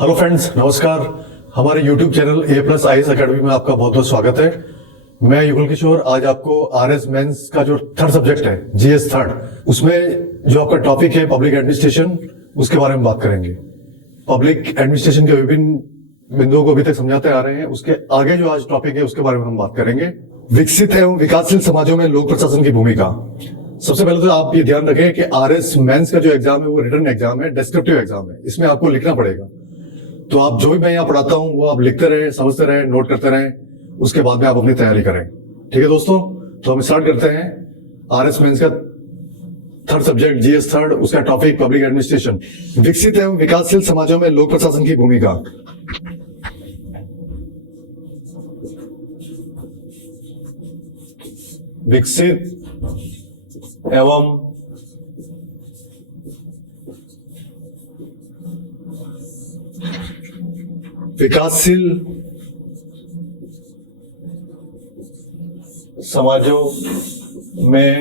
Hello friends, नमस्कार। हमारे YouTube channel A plus I S academy में आपका बहुत बहुत स्वागत है। मैं युगल किशोर आज आपको आरएस मेंस का जो थर्ड सब्जेक्ट है जीएस थर्ड, उसमें जो आपका टॉपिक है पब्लिक एडमिनिस्ट्रेशन, उसके बारे में बात करेंगे। पब्लिक एडमिनिस्ट्रेशन के विभिन्न बिंदुओं को अभी तक समझाते आ रहे हैं। उसके आगे जो आज टॉपिक है उसके बारे में हम बात करेंगे। विकसित एवं विकासशील समाजों में लोक प्रशासन की भूमिका। सबसे पहले तो आप ये ध्यान रखें कि आरएस मेंस का जो एग्जाम है वो रिटन एग्जाम है, डिस्क्रिप्टिव एग्जाम है। इसमें आपको लिखना पड़ेगा। तो आप जो भी मैं यहाँ पढ़ाता हूँ वो आप लिखते रहे, समझते रहे, नोट करते रहे, उसके बाद में आप अपनी तैयारी करें। ठीक है दोस्तों, तो हम स्टार्ट करते हैं। आरएस मेंस का थर्ड सब्जेक्ट जीएस थर्ड, उसका टॉपिक पब्लिक एडमिनिस्ट्रेशन। विकसित एवं विकासशील समाजों में लोक प्रशासन की भूमिका। विकसित एवं विकासशील समाजों में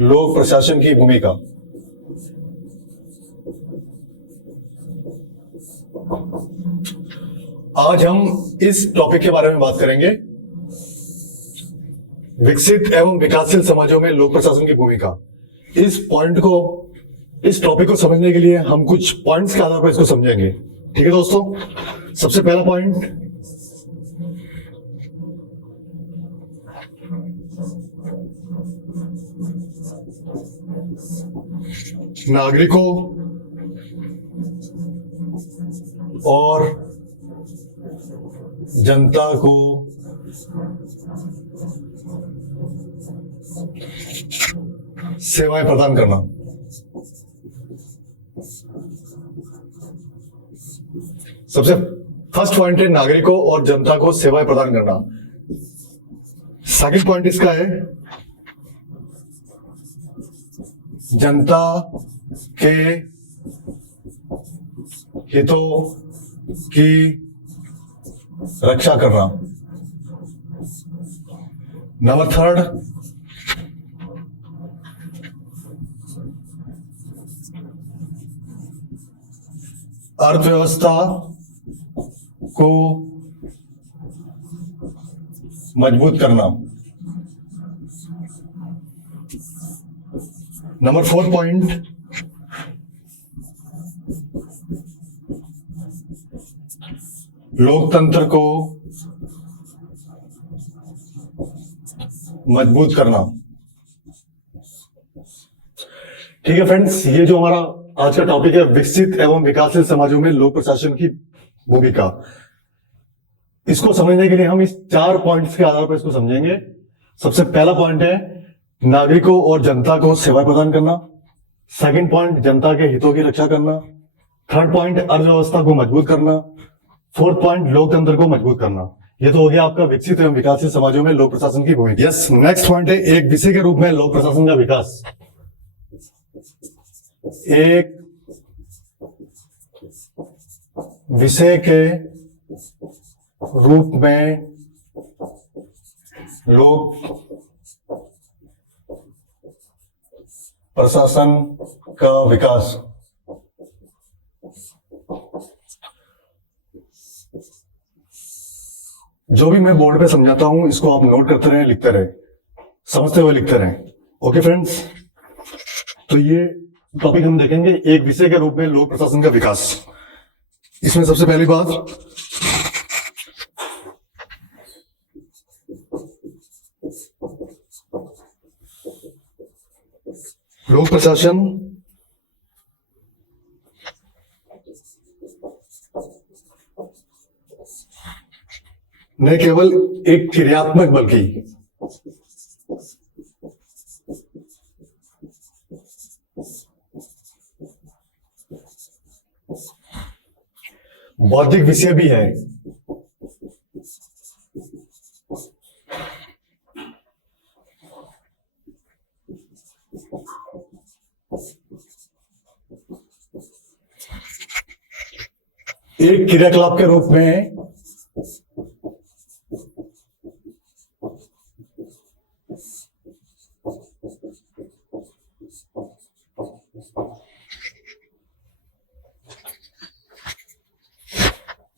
लोक प्रशासन की भूमिका। आज हम इस टॉपिक के बारे में बात करेंगे, विकसित एवं विकासशील समाजों में लोक प्रशासन की भूमिका। इस टॉपिक को समझने के लिए हम कुछ पॉइंट्स के आधार पर इसको समझेंगे। ठीक है दोस्तों, सबसे पहला पॉइंट, नागरिकों और जनता को सेवाएं प्रदान करना। सबसे फर्स्ट पॉइंट है नागरिकों और जनता को सेवाएं प्रदान करना। सेकंड पॉइंट इसका है जनता के हितों की रक्षा करना। नंबर थर्ड, अर्थव्यवस्था को मजबूत करना। नंबर फोर्थ पॉइंट, लोकतंत्र को मजबूत करना। ठीक है फ्रेंड्स, ये जो हमारा आज का टॉपिक है विकसित एवं विकासशील समाजों में लोक प्रशासन की भूमिका, इसको समझने के लिए हम इस 4 पॉइंट्स के आधार पर इसको समझेंगे। सबसे पहला पॉइंट है नागरिकों और जनता को सेवा प्रदान करना। सेकंड पॉइंट, जनता के हितों की रक्षा करना। थर्ड पॉइंट, अर्थव्यवस्था को मजबूत करना। फोर्थ पॉइंट, लोकतंत्र को मजबूत करना। ये तो हो गया आपका विकसित एवं विकासशील समाजों में लोक प्रशासन की भूमिका। यस, नेक्स्ट पॉइंट है एक विषय के रूप में लोक प्रशासन का विकास। एक विषय के रूप में लोक प्रशासन का विकास। जो भी मैं बोर्ड पे समझाता हूं इसको आप नोट करते रहे, लिखते रहे, समझते हुए लिखते रहे। ओके फ्रेंड्स, तो ये टॉपिक हम देखेंगे एक विषय के रूप में लोक प्रशासन का विकास। इसमें सबसे पहली बात, लोक प्रशासन न केवल एक क्रियात्मक बल्कि बौद्धिक विषय भी है। एक क्रियाकलाप के रूप में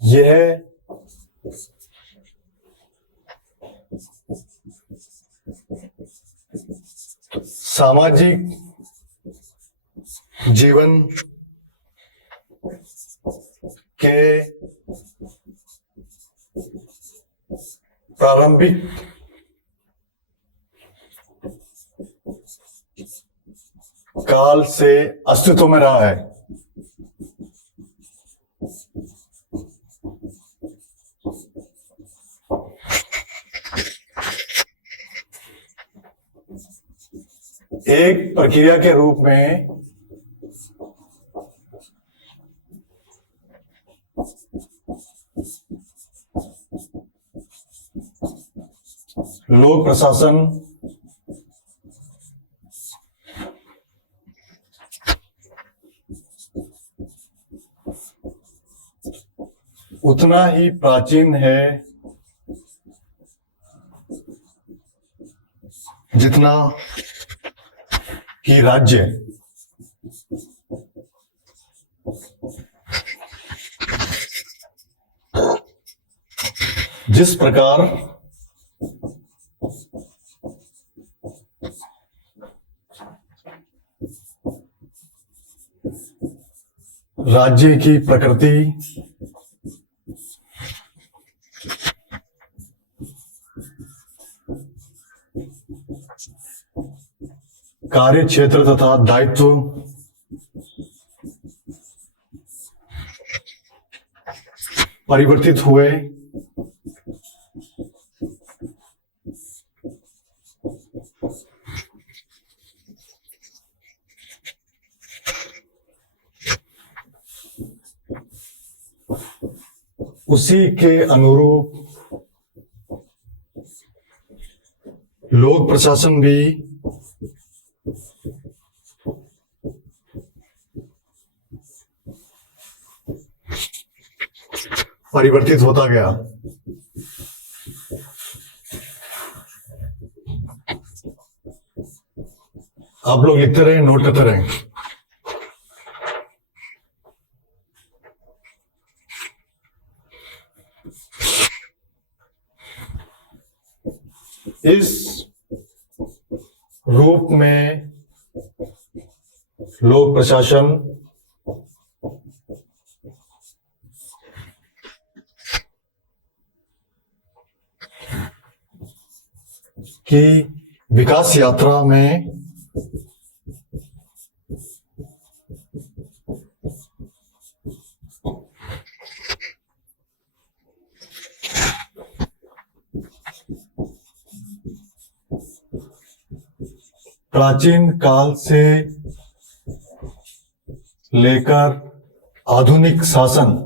यह सामाजिक जीवन के प्रारंभिक काल से अस्तित्व में रहा है। एक प्रक्रिया के रूप में लोक प्रशासन उतना ही प्राचीन है जितना कि राज्य। जिस प्रकार राज्य की प्रकृति कार्य क्षेत्र तथा दायित्व परिवर्तित हुए, उसी के अनुरूप लोक प्रशासन भी परिवर्तित होता गया। आप लोग लिखते रहे, नोट करते रहे। इस रूप में लोक प्रशासन की विकास यात्रा में प्राचीन काल से लेकर आधुनिक शासन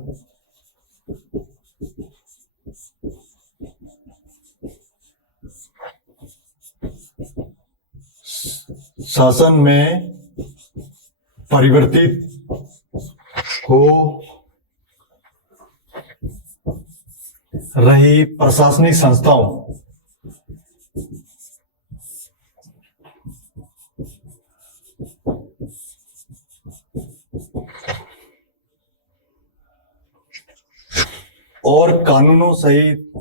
में परिवर्तित हो रही प्रशासनिक संस्थाओं और कानूनों सहित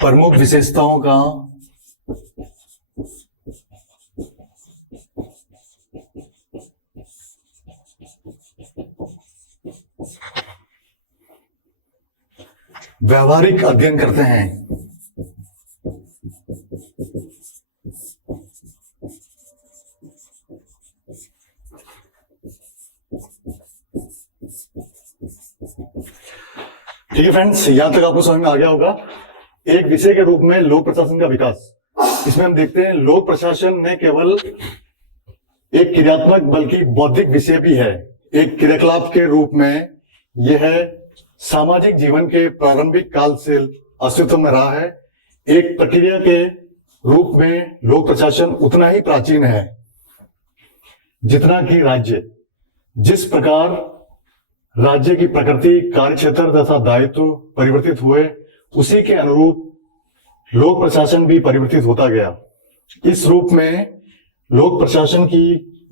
प्रमुख विशेषताओं का व्यावहारिक अध्ययन करते हैं। ठीक है फ्रेंड्स, यहां तक आपको समझ में आ गया होगा। एक विषय के रूप में लोक प्रशासन का विकास, इसमें हम देखते हैं लोक प्रशासन न केवल एक क्रियात्मक बल्कि बौद्धिक विषय भी है। एक क्रियाकलाप के रूप में यह सामाजिक जीवन के प्रारंभिक काल से अस्तित्व में रहा है। एक प्रक्रिया के रूप में लोक प्रशासन उतना ही प्राचीन है जितना कि राज्य। जिस प्रकार राज्य की प्रकृति, कार्यक्षेत्र तथा दायित्व परिवर्तित हुए, उसी के अनुरूप लोक प्रशासन भी परिवर्तित होता गया। इस रूप में लोक प्रशासन की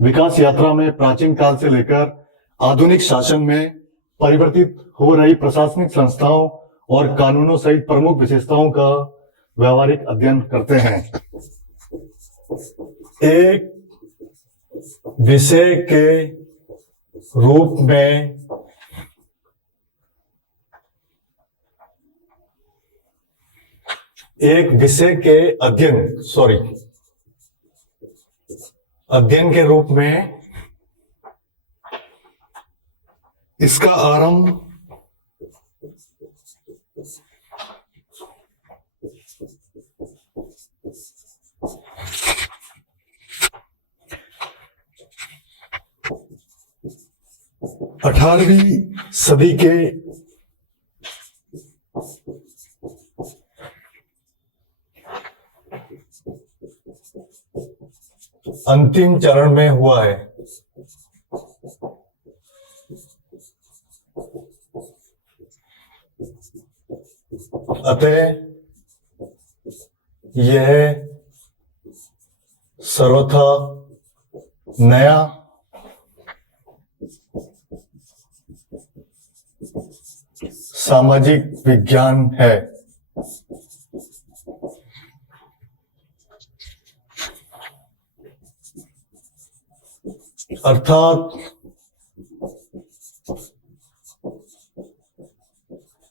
विकास यात्रा में प्राचीन काल से लेकर आधुनिक शासन में परिवर्तित हो रही प्रशासनिक संस्थाओं और कानूनों सहित प्रमुख विशेषताओं का व्यवहारिक अध्ययन करते हैं। एक विषय के रूप में अध्ययन के रूप में इसका आरंभ अठारहवीं सदी के अंतिम चरण में हुआ है। अतः यह सर्वथा नया सामाजिक विज्ञान है। अर्थात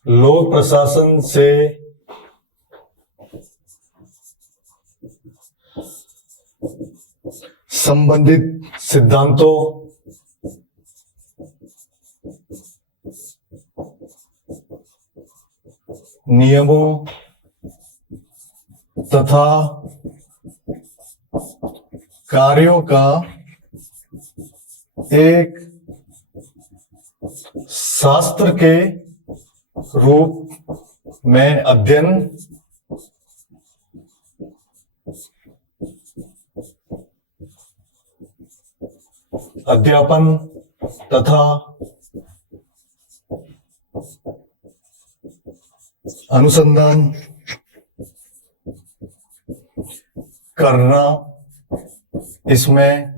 लोक प्रशासन से संबंधित सिद्धांतों, नियमों तथा कार्यों का एक शास्त्र के रूप में अध्ययन अध्यापन तथा अनुसंधान करना इसमें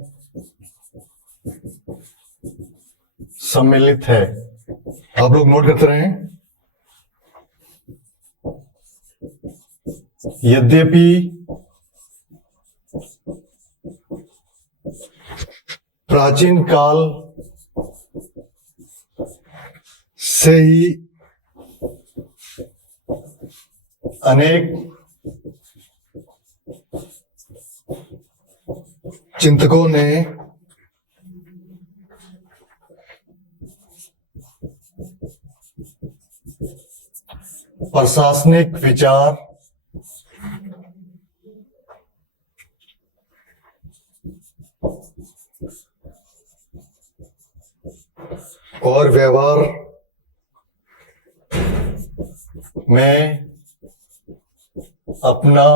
सम्मिलित है। आप लोग नोट करते रहें। यद्यपि प्राचीन काल से ही अनेक चिंतकों ने प्रशासनिक विचार और व्यवहार में अपना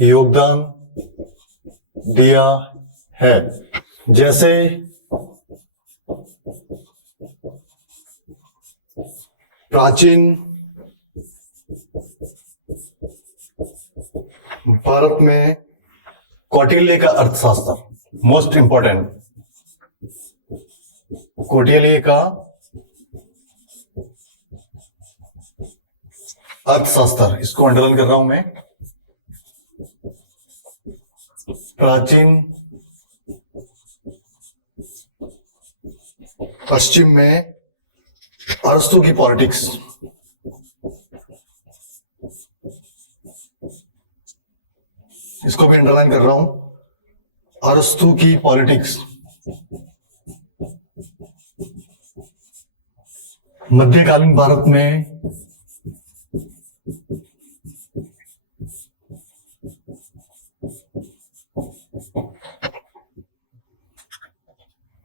योगदान दिया है। जैसे प्राचीन भारत में कौटिल्य का अर्थशास्त्र मोस्ट इंपॉर्टेंट। कौटिल्य का अर्थशास्त्र, इसको अंडरलाइन कर रहा हूं मैं। प्राचीन पश्चिम में अरस्तु की पॉलिटिक्स, इसको भी अंडरलाइन कर रहा हूं। अरस्तु की पॉलिटिक्स मध्यकालीन भारत में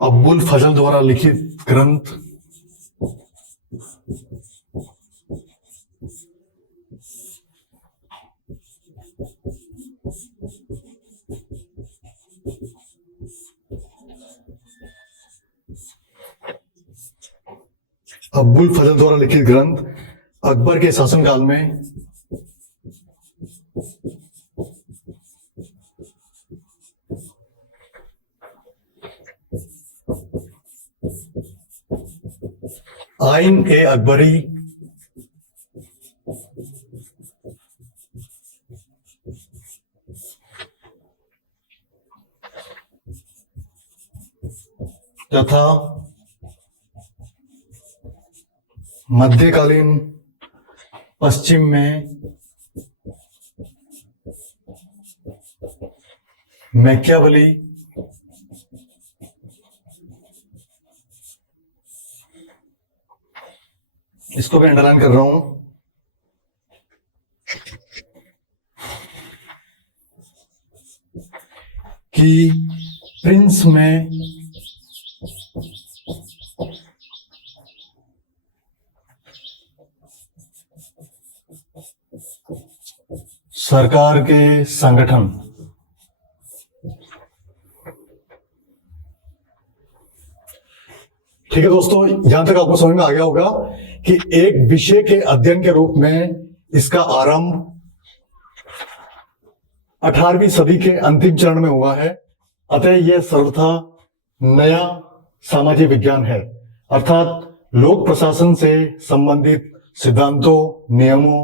अब्बुल फजल द्वारा लिखित ग्रंथ अब्बुल फजल द्वारा लिखित ग्रंथ अकबर के शासनकाल में आइन ए अकबरी, तथा मध्यकालीन पश्चिम में मैकियावेली, इसको मैं अंडरलाइन कर रहा हूं, कि प्रिंस में सरकार के संगठन, ठीक है दोस्तों, यहां तक आपको समझ में आ गया होगा कि एक विषय के अध्ययन के रूप में इसका आरंभ 18वीं सदी के अंतिम चरण में हुआ है। अतः यह सर्वथा नया सामाजिक विज्ञान है, अर्थात लोक प्रशासन से संबंधित सिद्धांतों, नियमों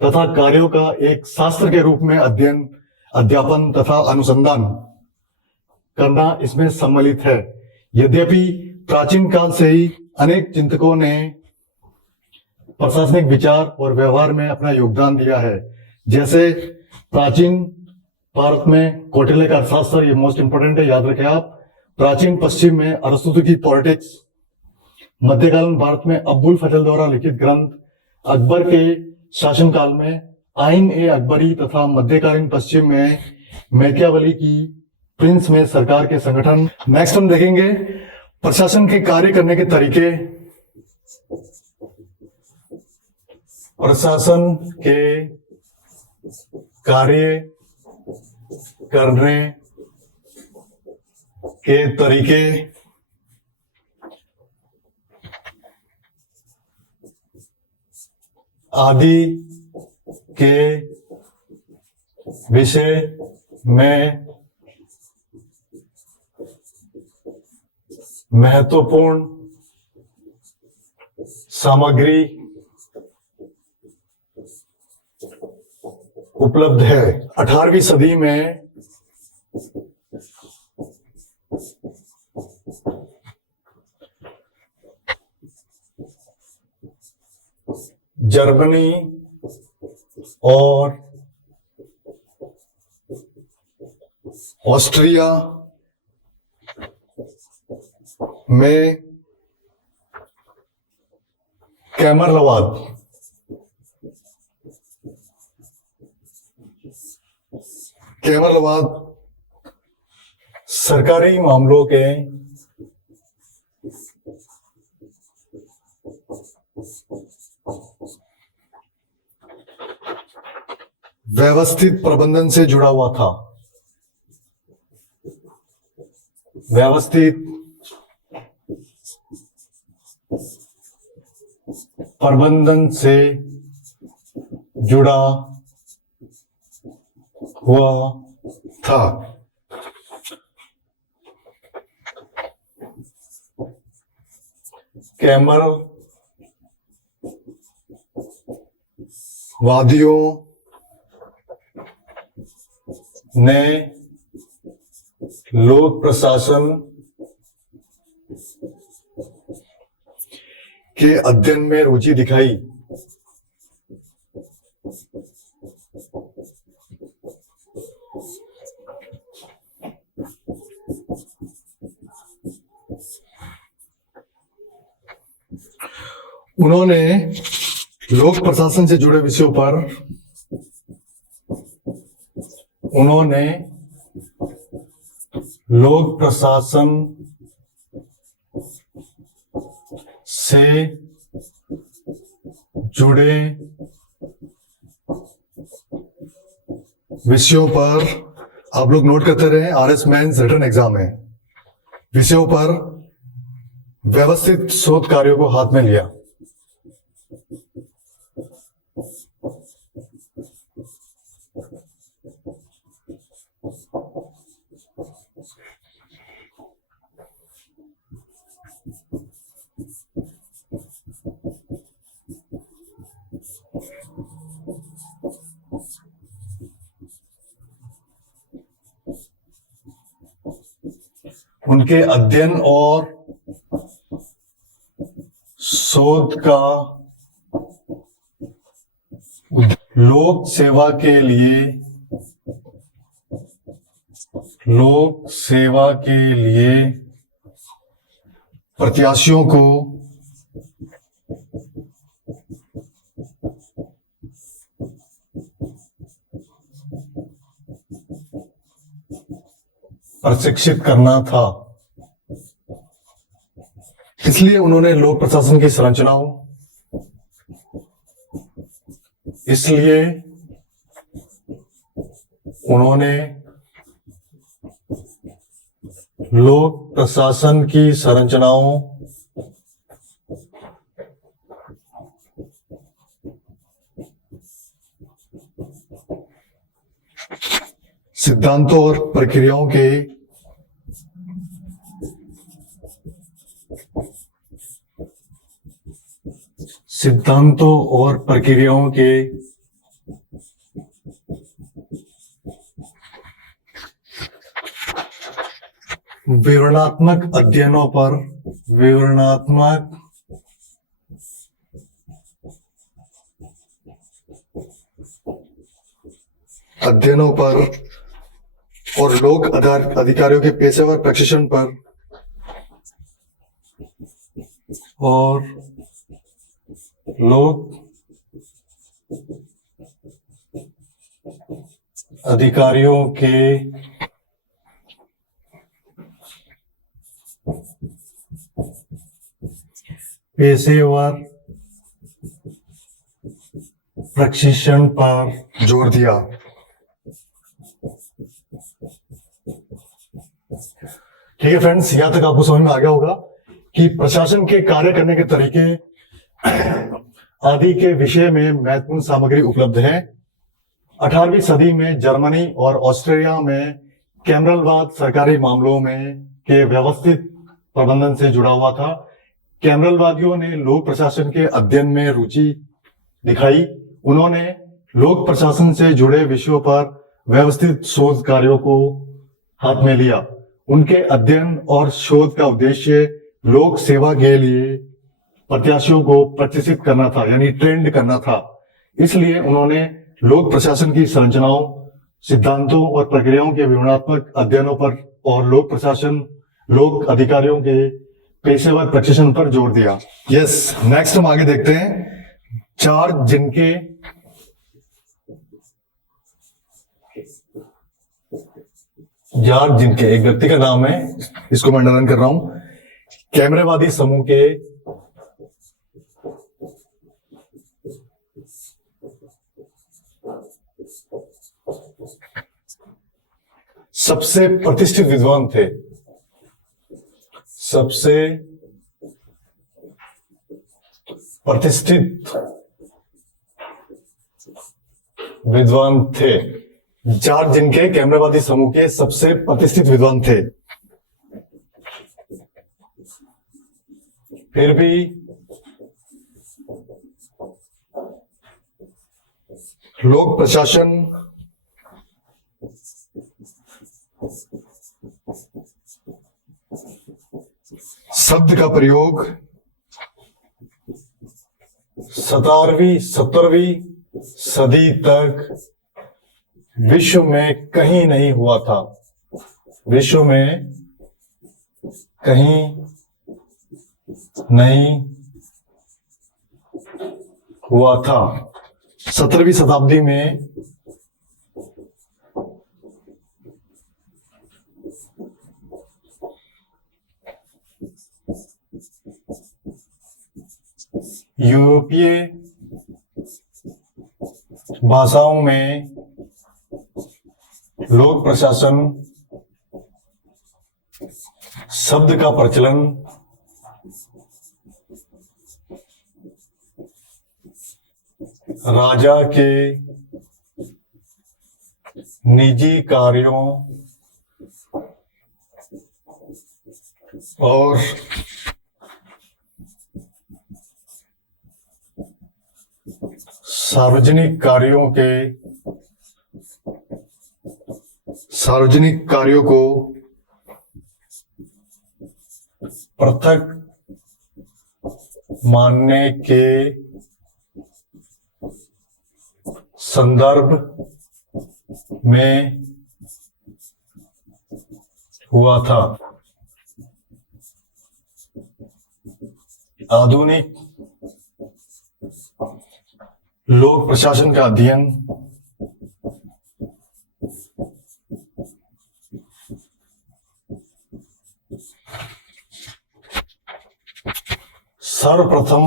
तथा कार्यों का एक शास्त्र के रूप में अध्ययन, अध्यापन तथा अनुसंधान करना इसमें सम्मिलित है। यद्यपि प्राचीन काल से ही अनेक चिंतकों ने प्रशासनिक विचार और व्यवहार में अपना योगदान दिया है। जैसे प्राचीन भारत में कौटिल्य का अर्थशास्त्र, ये मोस्ट इंपोर्टेंट है, याद रखें आप। प्राचीन पश्चिम में अरस्तु की पॉलिटिक्स, मध्यकालीन भारत में अबुल फजल द्वारा लिखित ग्रंथ, अकबर के शासनकाल में आइन ए अकबरी तथा मध्यकालीन पश्चिम में मैकियावेली की प्रिंस में सरकार के संगठन। नेक्स्ट हम देखेंगे प्रशासन के कार्य करने के तरीके। प्रशासन के कार्य करने के तरीके आदि के विषय में महत्वपूर्ण सामग्री उपलब्ध है। 18वीं सदी में जर्मनी और ऑस्ट्रिया में कैमरलवाद सरकारी मामलों के व्यवस्थित प्रबंधन से जुड़ा हुआ था। व्यवस्थित प्रबंधन से जुड़ा हुआ था। कैमरवादियों ने लोक प्रशासन के अध्ययन में रुचि दिखाई। उन्होंने लोक प्रशासन से जुड़े विषयों पर लोक प्रशासन से जुड़े विषयों पर, आप लोग नोट करते रहे, आरएस मेंस रिटन एग्जाम है, विषयों पर व्यवस्थित शोध कार्यों को हाथ में लिया। उनके अध्ययन और शोध का लोक सेवा के लिए प्रत्याशियों को प्रशिक्षित करना था। इसलिए उन्होंने लोक प्रशासन की संरचनाओं सिद्धांतों और प्रक्रियाओं के विवरणात्मक अध्ययनों पर और लोक अधिकारियों के पेशेवर प्रशिक्षण पर और लोक अधिकारियों के पेशेवर प्रशिक्षण पर जोर दिया। ठीक है फ्रेंड्स, यहां तक आपको समझ में आ गया होगा कि प्रशासन के कार्य करने के तरीके आदि के विषय में महत्वपूर्ण सामग्री उपलब्ध है। 18वीं सदी में जर्मनी और ऑस्ट्रेलिया में कैमरलवाद सरकारी मामलों में के व्यवस्थित प्रबंधन से जुड़ा हुआ था। कैमरलवादियों ने लोक प्रशासन के अध्ययन में रुचि दिखाई। उन्होंने लोक प्रशासन से जुड़े विषयों पर व्यवस्थित शोध कार्यों को हाथ में लिया। उनके अध्ययन और शोध का उद्देश्य लोक सेवा के लिए प्रत्याशियों को प्रशिक्षित करना था, यानी ट्रेंड करना था। इसलिए उन्होंने लोक प्रशासन की संरचनाओं, सिद्धांतों और प्रक्रियाओं के विवरणात्मक अध्ययनों पर और लोक अधिकारियों के पेशेवर प्रशिक्षण पर जोर दिया। यस, नेक्स्ट हम आगे देखते हैं। चार जिनके एक व्यक्ति का नाम है, इसको मैं अंडरलाइन कर रहा हूं। कैमरेवादी समूह के सबसे प्रतिष्ठित विद्वान थे। चार जिनके कैमरावादी समूह के सबसे प्रतिष्ठित विद्वान थे। फिर भी लोक प्रशासन शब्द का प्रयोग 17वीं सदी तक विश्व में कहीं नहीं हुआ था। 17वीं शताब्दी में यूरोपीय भाषाओं में लोक प्रशासन शब्द का प्रचलन राजा के निजी कार्यों और सार्वजनिक कार्यों को पृथक मानने के संदर्भ में हुआ था। आधुनिक लोक प्रशासन का अध्ययन सर्वप्रथम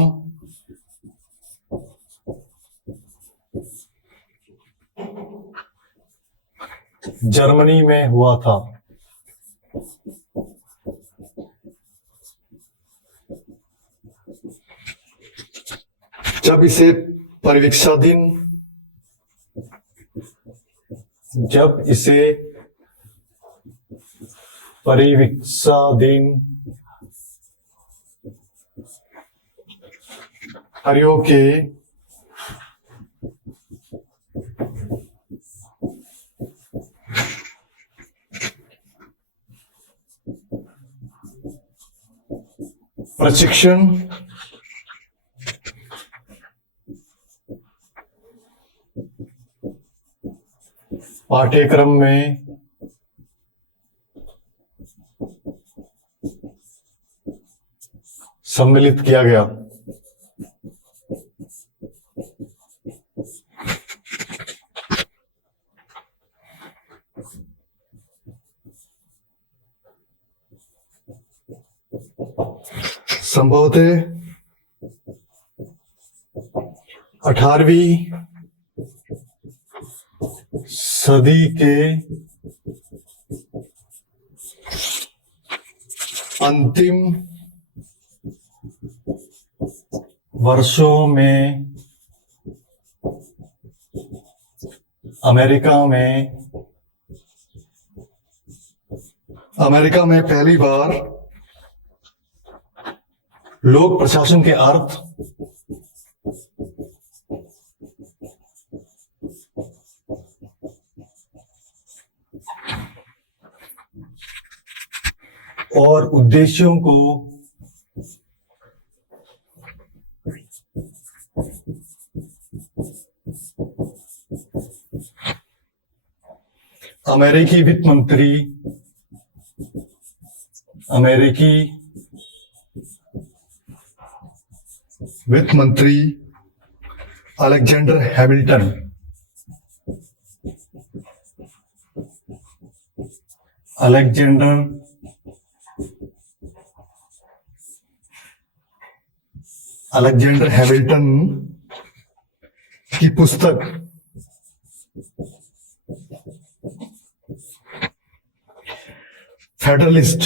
जर्मनी में हुआ था। जब इसे परिवीक्षाधीन कार्यों के प्रशिक्षण पाठ्यक्रम में सम्मिलित किया गया। संभवतः 18वीं सदी के अंतिम वर्षों में अमेरिका में पहली बार लोक प्रशासन के अर्थ और उद्देश्यों को अमेरिकी वित्त मंत्री अलेक्जेंडर हैमिल्टन की पुस्तक फेडरलिस्ट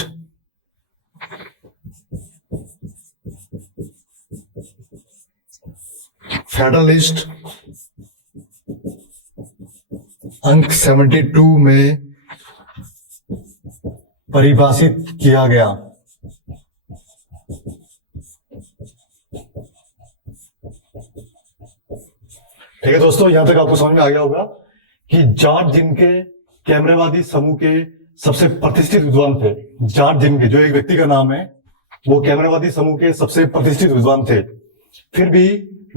अंक 72 में परिभाषित किया गया। ठीक है दोस्तों, यहां तक आपको समझ में आ गया होगा कि जॉर्ज जिनके कैमरेवादी समूह के सबसे प्रतिष्ठित विद्वान थे। जॉर्ज जिनके, जो एक व्यक्ति का नाम है, वो कैमरेवादी समूह के सबसे प्रतिष्ठित विद्वान थे। फिर भी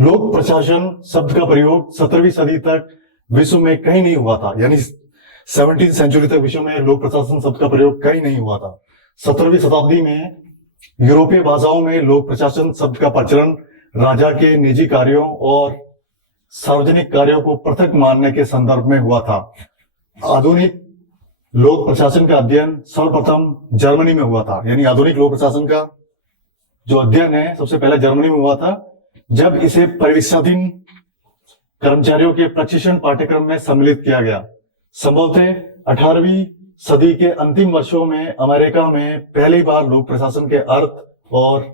लोक प्रशासन शब्द का प्रयोग 17वीं सदी तक विश्व में कहीं नहीं हुआ था। यानी 17वीं सेंचुरी तक विश्व में लोक प्रशासन शब्द का प्रयोग कहीं नहीं हुआ था। 17वीं शताब्दी में यूरोपीय भाषाओं में लोक प्रशासन शब्द का प्रचलन राजा के निजी कार्यों और सार्वजनिक कार्यों को पृथक मानने के संदर्भ में हुआ था। आधुनिक लोक प्रशासन का अध्ययन सर्वप्रथम जर्मनी में हुआ था। यानी आधुनिक लोक प्रशासन का जो अध्ययन है सबसे पहले जर्मनी में हुआ था, जब इसे परिवीक्षाधीन कर्मचारियों के प्रशिक्षण पाठ्यक्रम में सम्मिलित किया गया। संभवतः 18वीं सदी के अंतिम वर्षों में अमेरिका में पहली बार लोक प्रशासन के अर्थ और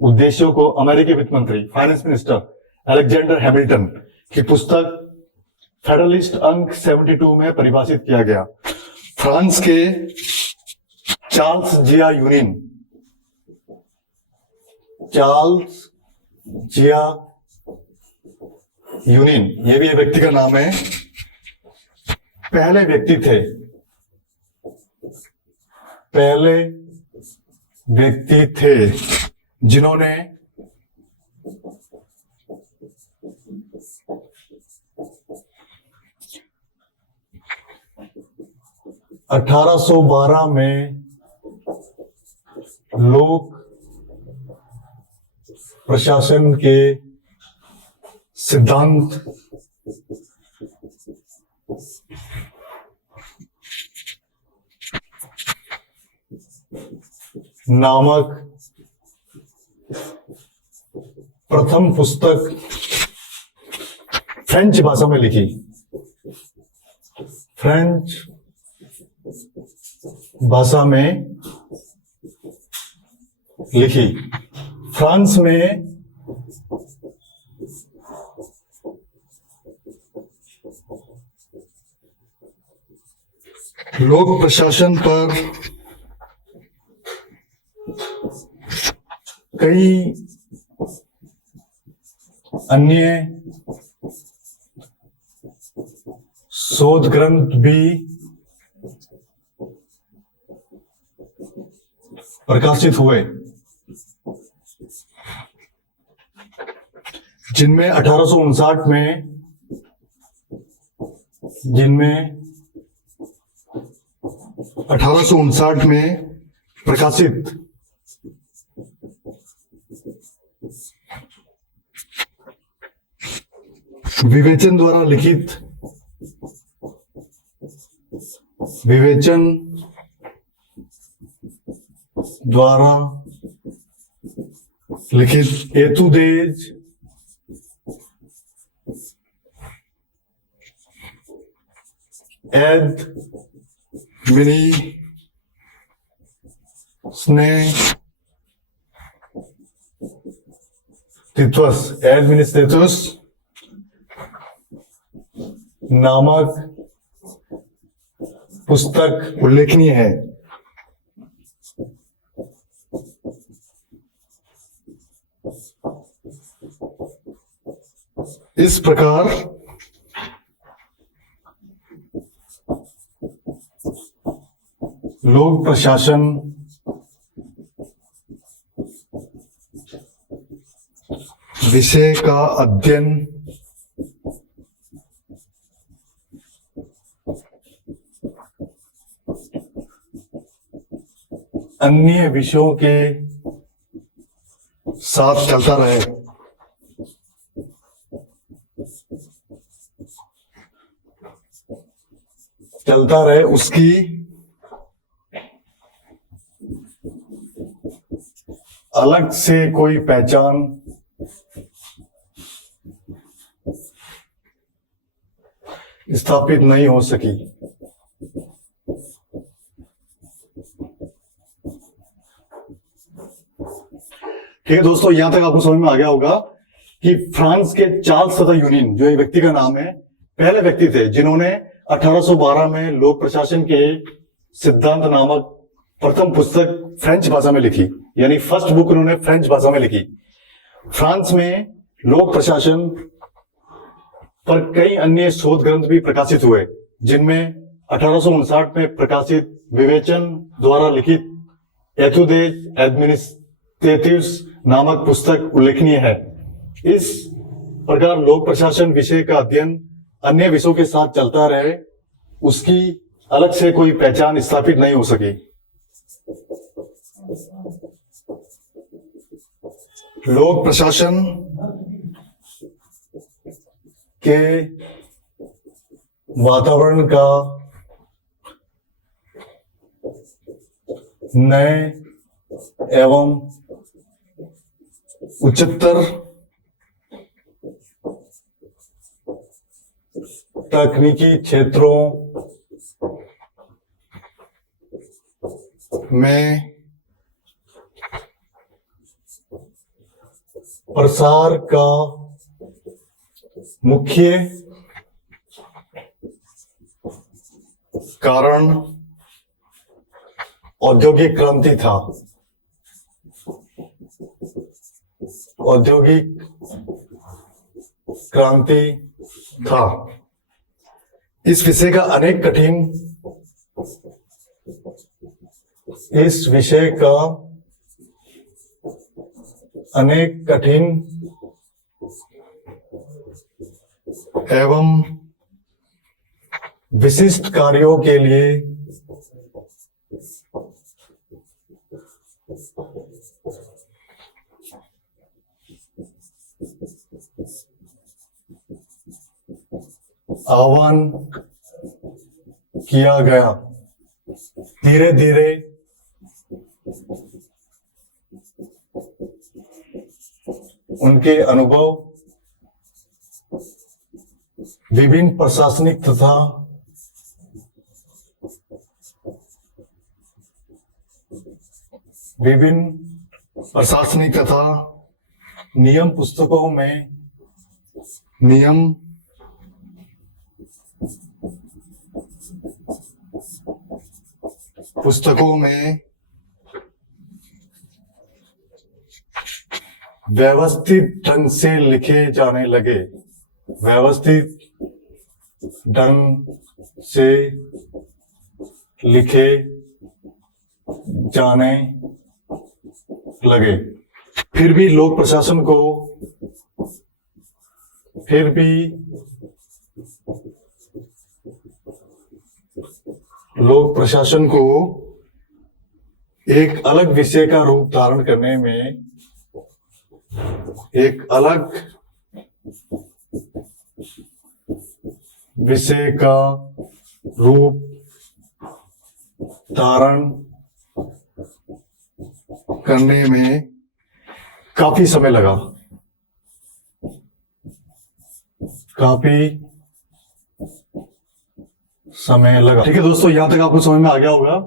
उद्देश्यों को अमेरिकी वित्त मंत्री, फाइनेंस मिनिस्टर अलेक्जेंडर हैमिल्टन की पुस्तक फेडरलिस्ट अंक 72 में परिभाषित किया गया। फ्रांस के चार्ल्स जिया यूनिन, ये भी एक व्यक्ति का नाम है, पहले व्यक्ति थे जिन्होंने अठारह सौ बारह में लोक प्रशासन के सिद्धांत नामक प्रथम पुस्तक फ्रेंच भाषा में लिखी। फ्रेंच भाषा में लिखी। फ्रांस में लोक प्रशासन पर कई अन्य शोध ग्रंथ भी प्रकाशित हुए, जिनमें 1859 में प्रकाशित विवेचन द्वारा लिखित एतुदेज एड एडमिनिस्ट्रेटस नामक पुस्तक उल्लेखनीय है। इस प्रकार लोक प्रशासन विषय का अध्ययन अन्य विषयों के साथ चलता रहे उसकी अलग से कोई पहचान स्थापित नहीं हो सकी। ठीक है दोस्तों, यहां तक आपको समझ में आ गया होगा कि फ्रांस के चार्ल्स तथा यूनियन, जो एक व्यक्ति का नाम है, पहले व्यक्ति थे जिन्होंने 1812 में लोक प्रशासन के सिद्धांत नामक प्रथम पुस्तक फ्रेंच भाषा में लिखी, यानी फर्स्ट बुक उन्होंने फ्रेंच भाषा में लिखी। फ्रांस में लोक प्रशासन पर कई अन्य शोध ग्रंथ भी प्रकाशित हुए, जिनमें 1859 में प्रकाशित विवेचन द्वारा लिखित एतुदेज एडमिनिस्ट्रेटिव्स नामक पुस्तक उल्लेखनीय है। इस प्रकार लोक प्रशासन विषय का अध्ययन अन्य विषयों के साथ चलता रहे, उसकी अलग से कोई पहचान स्थापित नहीं हो सकी। लोक प्रशासन के वातावरण का नए एवं उच्चतर तकनीकी क्षेत्रों में प्रसार का मुख्य कारण औद्योगिक क्रांति था। औद्योगिक क्रांति था। इस विषय का अनेक कठिन एवं विशिष्ट कार्यों के लिए आह्वान किया गया। धीरे धीरे उनके अनुभव विभिन्न प्रशासनिक तथा नियम पुस्तकों में व्यवस्थित ढंग से लिखे जाने लगे। व्यवस्थित ढंग से लिखे जाने लगे। फिर भी लोक प्रशासन को एक अलग विषय का रूप धारण करने में काफी समय लगा। ठीक है दोस्तों, यहां तक आपको समझ में आ गया होगा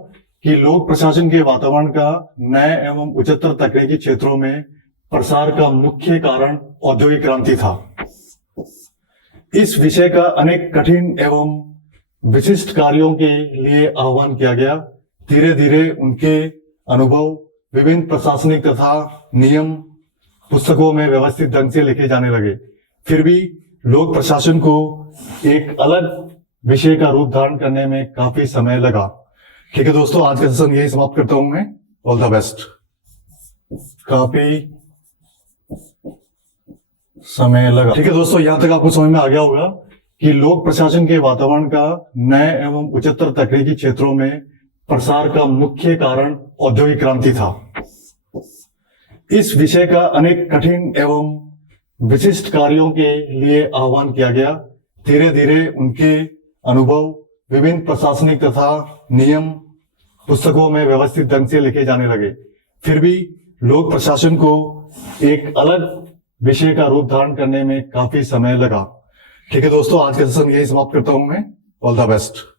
कि लोक प्रशासन के वातावरण का नए एवं उच्चतर तकनीकी क्षेत्रों में प्रसार का मुख्य कारण औद्योगिक क्रांति था। इस विषय का अनेक कठिन एवं विशिष्ट कार्यों के लिए आह्वान किया गया। धीरे धीरे उनके अनुभव विभिन्न प्रशासनिक तथा नियम पुस्तकों में व्यवस्थित ढंग से लिखे जाने लगे। फिर भी लोक प्रशासन को एक अलग विषय का रूप धारण करने में काफी समय लगा। ठीक है दोस्तों, आज का सेशन यही समाप्त करता हूं मैं। All the best. काफी समय लगा। ठीक है दोस्तों, यहां तक आपको समझ में आ गया होगा कि लोक प्रशासन के वातावरण का नए एवं उच्चतर तकनीकी क्षेत्रों में प्रसार का मुख्य कारण औद्योगिक क्रांति था। इस विषय का अनेक कठिन एवं विशिष्ट कार्यों के लिए आह्वान किया गया। धीरे धीरे उनके अनुभव विभिन्न प्रशासनिक तथा नियम पुस्तकों में व्यवस्थित ढंग से लिखे जाने लगे। फिर भी लोक प्रशासन को एक अलग विषय का रूप धारण करने में काफी समय लगा। ठीक है दोस्तों, आज का सेशन यही समाप्त करता हूं मैं। All the best.